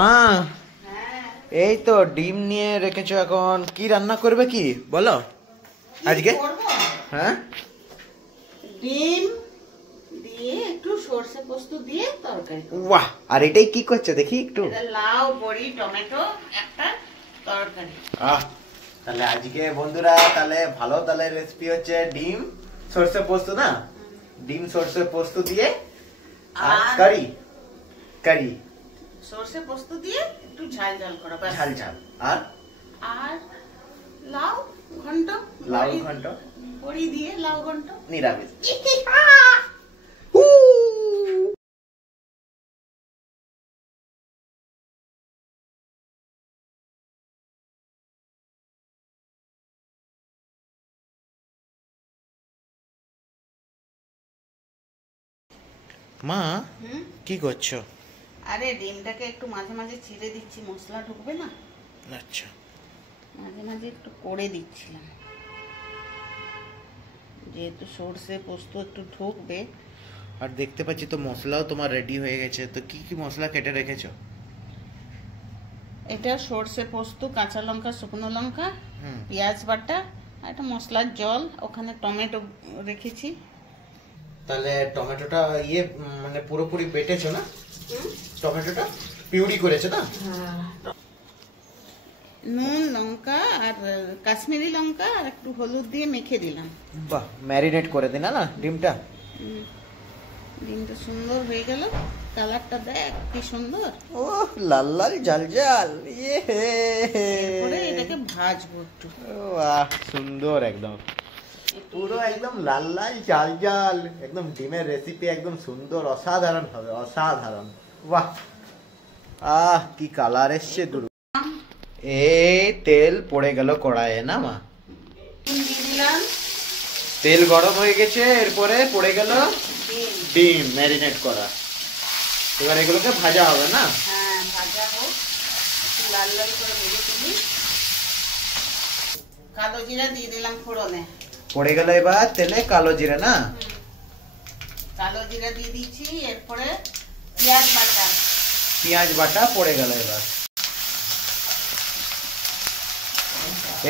এই তো ডিম নিয়ে রেখেছো, এখন কি রান্না করবে কি বলো আজকে? হ্যাঁ, ডিম দিয়ে একটু সরষে পোস্ত দিয়ে তরকারি। বাহ! আর এটাই কি করছো দেখি একটু? লাউ, বড়ি, টমেটো একটা তরকারি। তাহলে আজকে বন্ধুরা তাহলে ভালো তাহলে রেসিপি হচ্ছে ডিম সরষে পোস্ত না? ডিম সরষে পোস্ত দিয়ে আর কারি কারি সরষে পোস্ত দিয়ে একটু ঝাল ঝাল করা, ঝাল ঝাল। আর আর লাউ ঘন্ট, লাউ ঘন্ট, বড়ি দিয়ে লাউ ঘন্ট নিরামিষ। মা কি করছো? আরে ডিমটাকে একটু মাঝে মাঝে ছিঁড়ে দিচ্ছি, মশলা ঢুকবে না। আচ্ছা, মাঝে মাঝে একটু করে দিচ্ছিলাম, যেহেতু সরষে পোস্ত একটু ঢুকবে। আর দেখতে পাচ্ছি তো মশলাও তোমার রেডি হয়ে গেছে, তো কি কি মশলা কেটে রেখেছো? এটা সরষে পোস্ত, কাঁচা লঙ্কা, শুকনো লঙ্কা, পেঁয়াজ বাটা, একটা মশলার জল, ওখানে টমেটো রেখেছি। তাহলে টমেটোটা মানে পুরোপুরি বেটেছো না? টমেটোটা পিউরি করেছো না? নুন, লঙ্কা আর কাশ্মীরি লঙ্কা আর একটু হলুদ দিয়ে মেখে দিলাম। বাহ, ম্যারিনেট করে দিনা না ডিমটা? ডিমটা সুন্দর হয়ে গেল, কালারটা দেখ কি সুন্দর। ও লাল লাল ঝাল ঝাল, এরপরে এটাকে ভাজবো একটু। বাহ, সুন্দর একদম, পুরো একদম লাল লাল ঝাল ঝাল, একদম ডিমের রেসিপি একদম সুন্দর, অসাধারণ হবে, অসাধারণ। বাহ, কি কালার এসছে দুরু। এই তেল পড়ে গেল কড়াইয়ে না মা? তেল গরম হয়ে গেছে, এরপরে পড়ে গেল ডিম ম্যারিনেট করা। এবার এগুলোকে ভাজা হবে না? হ্যাঁ, ভাজা হোক, লাল লাল করে ভেজে তুলি। কালো জিরা দিয়ে দিলাম ফোড়নে। পড়ে গেল এবার তেলে কালো জিরা না? কালো জিরা দিয়ে দিচ্ছি, এরপরে পেঁয়াজ বাটা। পেঁয়াজ বাটা পড়ে গেল এবার।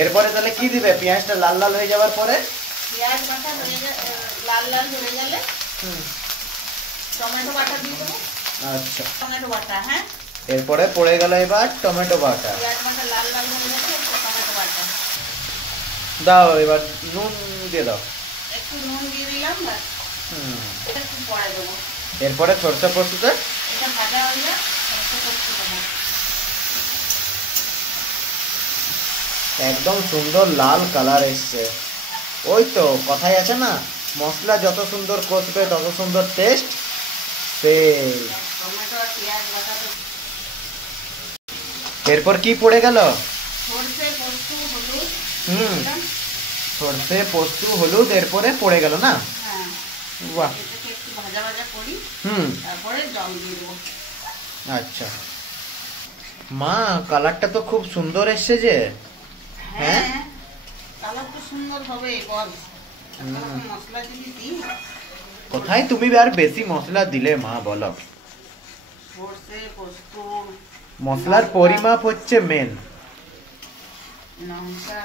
এরপরে তাহলে কি দিবে? পেঁয়াজটা লাল লাল হয়ে যাওয়ার পরে পেঁয়াজ বাটা লাল লাল হয়ে গেলে টমেটো বাটা দিয়ে দেবো। আচ্ছা, টমেটো বাটা। হ্যাঁ, এরপরে পড়ে গেল এবার টমেটো বাটা। পেঁয়াজ বাটা লাল লাল হয়ে গেলে টমেটো বাটা দাও, এবার নুন দিয়ে দাও। একটু নুন দিয়ে দিলাম, ব্যাস। এটা একটু পরে দেবো। এরপরে সরষে পোস্ততে এটা ভাজা হয়ে যায়, সরষে পোস্ত দেবো। একদম সুন্দর লাল কালার এসছে। ওই তো কথাই আছে না, মশলা যত সুন্দর কষবে তত সুন্দর টেস্ট। টমেটো আর পেঁয়াজ বাটা। এরপর কি পড়ে গেল? সরষে পোস্ত, হলুদ। সরষে পোস্ত হলুদ এরপরে পড়ে গেল না? হ্যাঁ, বাহ, এটাকে একটু ভাজা ভাজা করি, তারপরে জল দিয়ে দেবো। আচ্ছা মা, কালারটা তো খুব সুন্দর এসছে যে। হ্যাঁ, কালার তো সুন্দর হবে। বল, মশলা যদি দিই। কোথায় তুমি আর বেশি মশলা দিলে মা বলো? সরষে পোস্ত, মশলার পরিমাপ হচ্ছে মেন। লঙ্কা,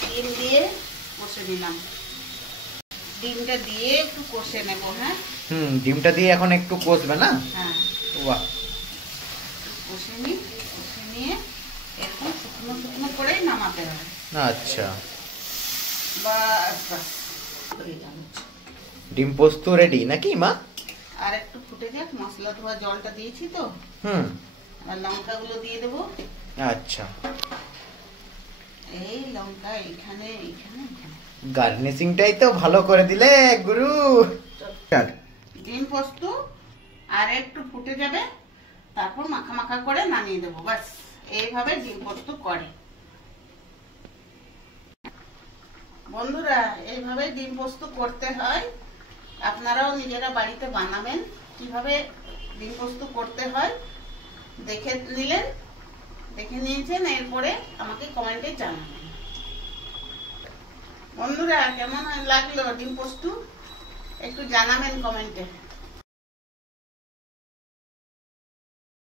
ডিম দিয়ে কষে দিলাম। ডিমটা দিয়ে একটু কষে নেবো। হ্যাঁ, ডিমটা দিয়ে এখন একটু কষবে না? হ্যাঁ, বাহ, কষে নিয়ে এরকম শুকনো শুকনো করে নামাতে হবে। আচ্ছা, বাস বাস, হয়ে গেল। ডিম পোস্ত রেডি নাকি মা? আর একটু ফুটে যাক, মশলা ধোয়া জলটা দিয়েছি তো। আর লঙ্কাগুলো দিয়ে দেবো। আচ্ছা, এই লঙ্কা এইখানে এইখানে। গার্নিশিংটাই তো ভালো করে দিলে গুরু। ডিম পোস্ত আর একটু ফুটে যাবে, তারপর মাখা মাখা করে নামিয়ে দেবো। বাস, এইভাবে ডিম পোস্ত করে বন্ধুরা। এইভাবে ডিম পোস্ত করতে হয়, আপনারাও নিজেরা বাড়িতে বানাবেন। কিভাবে ডিম পোস্ত করতে হয় দেখে নিয়েছেন, এরপরে আমাকে কমেন্টে জানাবেন। বন্ধুরা, কেমন লাগলো ডিম পোস্ত একটু জানাবেন কমেন্টে।